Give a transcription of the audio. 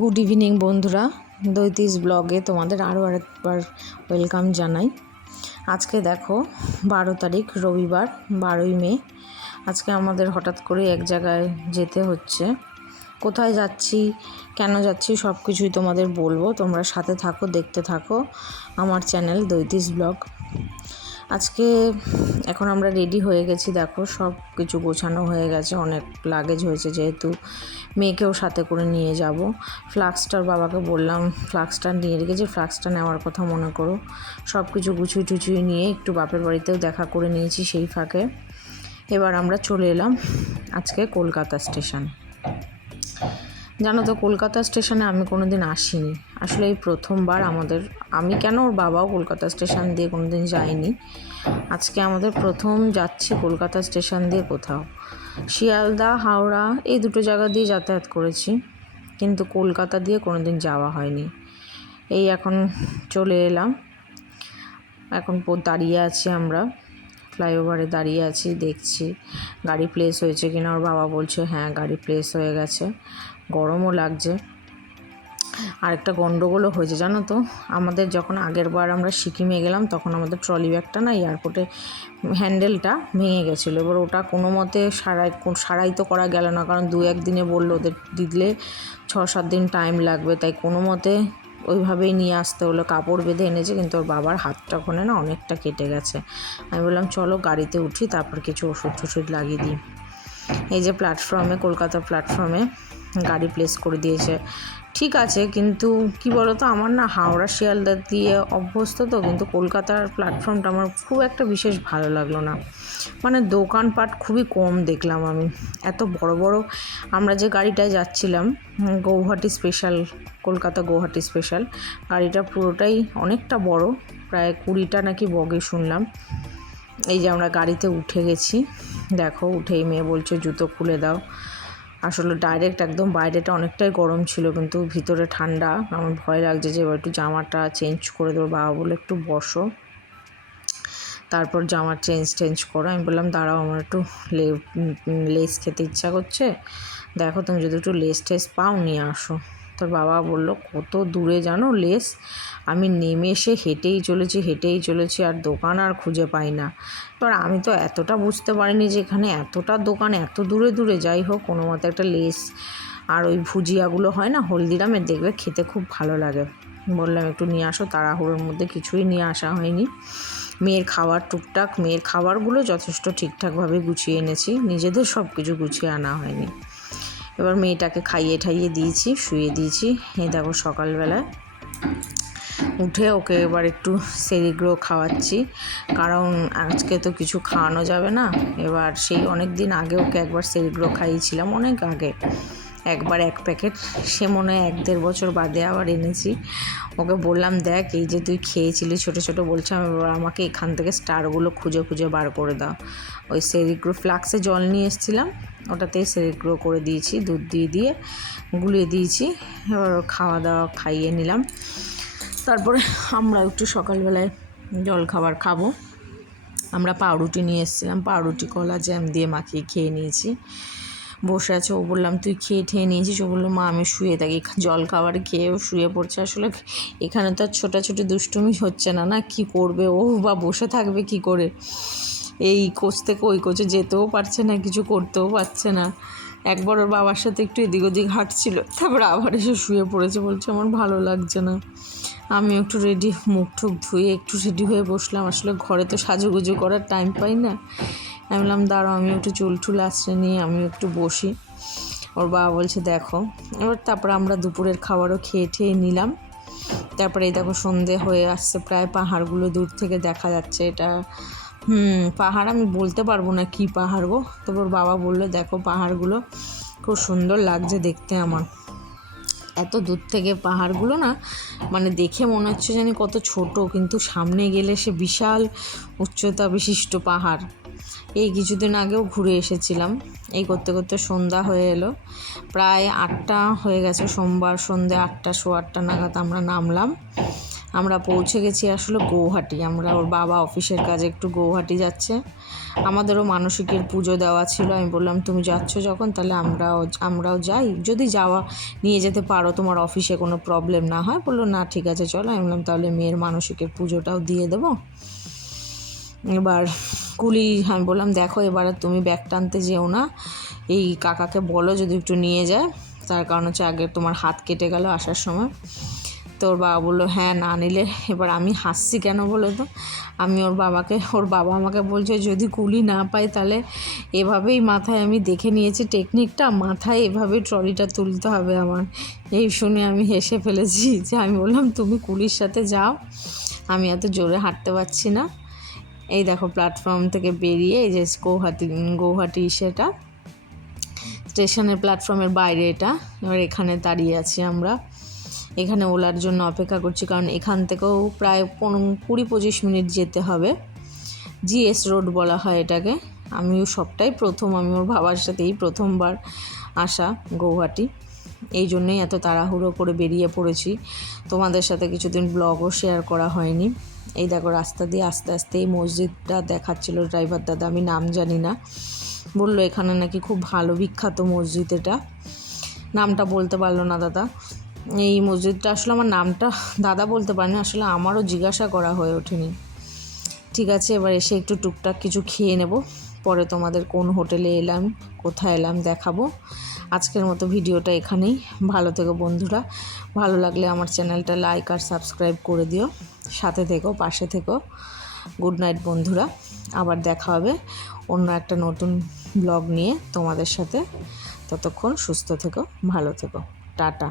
Good evening বন্ধুরা, দৈতিস ব্লগে তোমাদের আরও আরেকবার ওয়েলকাম জানাই। আজকে দেখো 12 তারিখ রবিবার, 12ই মে। আজকে আমাদের হঠাৎ করে এক জায়গায় যেতে হচ্ছে। কোথায় যাচ্ছি, কেন যাচ্ছি সব কিছুই তোমাদের বলবো। তোমরা সাথে থাকো, দেখতে থাকো আমার চ্যানেল দৈতিস ব্লগ। আজকে এখন আমরা রেডি হয়ে গেছি, দেখো সব কিছু গোছানো হয়ে গেছে, অনেক লাগেজ হয়েছে যেহেতু মেয়েকেও সাথে করে নিয়ে যাব। ফ্লাক্সটার বাবাকে বললাম ফ্লাক্সটা নিয়ে রেখেছি, ফ্লাক্সটা নেওয়ার কথা মনে করো। সব কিছু গুছিয়ে টুছিয়ে নিয়ে একটু বাপের বাড়িতেও দেখা করে নিয়েছি সেই ফাঁকে। এবার আমরা চলে এলাম আজকে কলকাতা স্টেশন। জানো তো কলকাতা স্টেশনে আমি কোনো দিন আসিনি, আসলে এই প্রথমবার আমাদের। আমি কেন, ওর বাবাও কলকাতা স্টেশন দিয়ে কোনো দিন যায়নি। আজকে আমাদের প্রথম যাচ্ছি কলকাতা স্টেশন দিয়ে কোথাও। শিয়ালদা, হাওড়া এই দুটো জায়গা দিয়ে যাতায়াত করেছি, কিন্তু কলকাতা দিয়ে কোনো দিন যাওয়া হয়নি। এই এখন চলে এলাম, এখন দাঁড়িয়ে আছি আমরা, ফ্লাইওভারে দাঁড়িয়ে আছি, দেখছি গাড়ি প্লেস হয়েছে কিনা। ওর বাবা বলছে হ্যাঁ গাড়ি প্লেস হয়ে গেছে। গরমও লাগছে। আরেকটা গন্ডগোলও হয়েছে জানো তো, আমাদের যখন আগের বার আমরা সিকিমে গেলাম তখন আমাদের ট্রলি ব্যাগটা না এয়ারপোর্টে হ্যান্ডেলটা ভেঙে গেছিলো। এবার ওটা কোনো মতে সারাই তো করা গেল না, কারণ 2-1 দিনে বললো ওদের দিলে 6-7 দিন টাইম লাগবে, তাই কোনো মতে ওইভাবেই নিয়ে আসতে হলো। কাপড় বেঁধে এনেছে, কিন্তু ওর বাবার হাতটা ওখানে না অনেকটা কেটে গেছে। আমি বললাম চলো গাড়িতে উঠি, তারপর কিছু ওষুধ টষুধ লাগিয়ে দিই। এই যে প্ল্যাটফর্মে, কলকাতা প্ল্যাটফর্মে গাড়ি প্লেস করে দিয়েছে, ঠিক আছে। কিন্তু কি বলো তো, আমার না হাওড়া শিয়ালদা দিয়ে অভ্যস্ত তো, কিন্তু কলকাতার প্ল্যাটফর্মটা আমার খুব একটা বিশেষ ভালো লাগলো না। মানে দোকানপাট খুবই কম দেখলাম আমি। এত বড় বড়, আমরা যে গাড়িটায় যাচ্ছিলাম গৌহাটি স্পেশাল, কলকাতা গৌহাটি স্পেশাল, গাড়িটা পুরোটাই অনেকটা বড়, প্রায় 20টা নাকি বগি শুনলাম। এই যে আমরা গাড়িতে উঠে গেছি, দেখো উঠেই মেয়ে বলছে জুতো খুলে দাও। আসলে ডাইরেক্ট একদম বাইরেটা অনেকটাই গরম ছিল, কিন্তু ভিতরে ঠান্ডা। আমার ভয় লাগছে যে এবার একটু জামাটা চেঞ্জ করে দেবো। বাবা বলে একটু বসো, তারপর জামার চেঞ্জ করো। আমি বললাম দাঁড়াও, আমার একটু লেস খেতে ইচ্ছা করছে, দেখো তুমি যদি একটু লেস টেস পাও নিয়ে আসো। তোর বাবা বলল কত দূরে জানো লেস, আমি নেমে এসে হেঁটেই চলেছি, আর দোকান আর খুঁজে পাই না। এবার আমি তো এতটা বুঝতে পারিনি যে এখানে এতটা দোকান এত দূরে দূরে। যাই হোক, কোনো মতে একটা লেস আর ওই ভুজিয়াগুলো হয় না হলদিরামের, দেখবে খেতে খুব ভালো লাগে। বললাম একটু নিয়ে আসো, তাড়াহুড়োর মধ্যে কিছুই নিয়ে আসা হয়নি। মেয়ের খাবার টুকটাক, মেয়ের খাবারগুলো যথেষ্ট ঠিকঠাকভাবে গুছিয়ে এনেছি, নিজেদের সব কিছু গুছিয়ে আনা হয়নি। এবার মেয়েটাকে খাইয়ে ঠাইয়ে দিয়েছি, শুয়ে দিয়েছি। এই দেখো সকালবেলায় উঠে ওকে এবার একটু সেরিগ্রো খাওয়াচ্ছি, কারণ আজকে তো কিছু খাওয়ানো যাবে না। এবার সেই অনেক দিন আগে ওকে একবার সেরিগ্রো খাইয়েছিলাম, অনেক আগে একবার 1 প্যাকেট, সে মনে হয় 1-1.5 বছর বাদে আবার এনেছি। ওকে বললাম দেখ এই যে তুই খেয়েছিলি ছোটো ছোটো, বলছে আমাকে এখান থেকে স্টারগুলো খুঁজে খুঁজে বার করে দাও। ওই সেরিগ্রো ফ্লাক্সে জল নিয়ে এসেছিলাম, ওটাতেই সেরিগ্রো করে দিয়েছি, দুধ দিয়ে গুলিয়ে দিয়েছি। এবার খাওয়া দাওয়া খাইয়ে নিলাম, তারপরে আমরা একটু সকালবেলায় জলখাবার খাবো। আমরা পাউরুটি নিয়ে এসেছিলাম, পাউরুটি কলা জ্যাম দিয়ে মাখিয়ে খেয়ে নিয়েছি। বসে আছে, ও বললাম তুই খেয়ে নিয়েছিস? ও বললো মা আমি শুয়ে থাকি। জল খাবার খেয়েও শুয়ে পড়ছে। আসলে এখানে তো আর ছোটাছুটি দুষ্টুমি হচ্ছে না, কি করবে ও, বা বসে থাকবে কি করে? এই কোচ থেকে ওই কোচে যেতেও পারছে না, কিছু করতেও পারছে না। একবার ওর বাবার সাথে একটু এদিক ওদিক হাঁটছিল, তারপর আবার এসে শুয়ে পড়েছে, বলছে আমার ভালো লাগছে না। আমি একটু রেডি, মুখ টুক ধুয়ে একটু রেডি হয়ে বসলাম। আসলে ঘরে তো সাজুগুজু করার টাইম পাই না। আমি বললাম দাঁড়াও, আমি একটু চুল টুল আশ্রে নিয়ে আমি একটু বসি। ওর বাবা বলছে দেখো। এবার তারপরে আমরা দুপুরের খাবারও খেয়ে নিলাম। তারপরে এই দেখো সন্ধে হয়ে আসছে প্রায়, পাহাড়গুলো দূর থেকে দেখা যাচ্ছে। এটা পাহাড়, আমি বলতে পারবো না কি পাহাড় গো। তারপর বাবা বললো দেখো পাহাড়গুলো খুব সুন্দর লাগছে দেখতে। আমার এত দূর থেকে পাহাড়গুলো না, মানে দেখে মনে হচ্ছে জানি কত ছোট, কিন্তু সামনে গেলে সে বিশাল উচ্চতা বিশিষ্ট পাহাড়। এই কিছুদিন আগেও ঘুরে এসেছিলাম। এই করতে করতে সন্ধ্যা হয়ে এলো, প্রায় 8টা হয়ে গেছে। সোমবার সন্ধ্যে 8টা, সোয়া 8টা নাগাদ আমরা নামলাম। আমরা পৌঁছে গেছি আসলে গৌহাটি। আমরা ওর বাবা অফিসের কাজে একটু গৌহাটি যাচ্ছে, আমাদেরও মানসিকের পুজো দেওয়া ছিল। আমি বললাম তুমি যাচ্ছ যখন তাহলে আমরাও যাই, যদি যাওয়া নিয়ে যেতে পারো, তোমার অফিসে কোনো প্রবলেম না হয়। বললো না ঠিক আছে চলো। আমি বললাম তাহলে মেয়ের মানসিকের পুজোটাও দিয়ে দেবো। এবার আমি বললাম দেখো এবার তুমি ব্যাগ টানতে যেও না, এই কাকাকে বলো যদি একটু নিয়ে যায়, তার কারণ হচ্ছে আগে তোমার হাত কেটে গেল আসার সময়। তো ওর বাবা বললো হ্যাঁ না নিলে। এবার আমি হাসছি কেন বলো তো, ওর বাবা আমাকে বলছে যদি কুলি না পাই তাহলে এভাবেই মাথায়, আমি দেখে নিয়েছি টেকনিকটা, মাথায় এভাবে ট্রলিটা তুলতে হবে আমার। এই শুনে আমি হেসে ফেলেছি যে আমি বললাম তুমি কুলির সাথে যাও, আমি এত জোরে হাঁটতে পারছি না। এই দেখো প্ল্যাটফর্ম থেকে বেরিয়ে এই যে গৌহাটি সেটা স্টেশনের প্ল্যাটফর্মের বাইরে এটা। এবার এখানে দাঁড়িয়ে আছি আমরা, এখানে ওলার জন্য অপেক্ষা করছি, কারণ এখান থেকেও প্রায় 20-25 মিনিট যেতে হবে। জিএস রোড বলা হয় এটাকে। আমিও সবটাই প্রথম, আমি ওর বাবার সাথে এই প্রথমবার আসা গৌহাটি, এই জন্যই এত তাড়াহুড়ো করে বেরিয়ে পড়েছি। তোমাদের সাথে কিছুদিন ব্লগও শেয়ার করা হয়নি। এই দেখো রাস্তা দিয়ে আস্তে আস্তে এই মসজিদটা দেখাচ্ছিল ড্রাইভার দাদা, আমি নাম জানি না, বললো এখানে নাকি খুব ভালো বিখ্যাত মসজিদ এটা। নামটা বলতে পারলো না দাদা। এই মসজিদটা আসলে আমার নামটা দাদা বলতে পারেনি, আসলে আমারও জিজ্ঞাসা করা হয়ে ওঠেনি। ঠিক আছে, এবার এসে একটু টুকটাক কিছু খেয়ে নেব, পরে তোমাদের কোন হোটেলে এলাম কোথায় এলাম দেখাবো। আজকের মতো ভিডিওটা এখানেই। ভালো থেকো বন্ধুরা, ভালো লাগলে আমার চ্যানেলটা লাইক আর সাবস্ক্রাইব করে দিও, সাথে থেকো, পাশে থেকো। গুড নাইট বন্ধুরা, আবার দেখা হবে অন্য একটা নতুন ব্লগ নিয়ে তোমাদের সাথে। ততক্ষণ সুস্থ থেকো, ভালো থেকো, টাটা।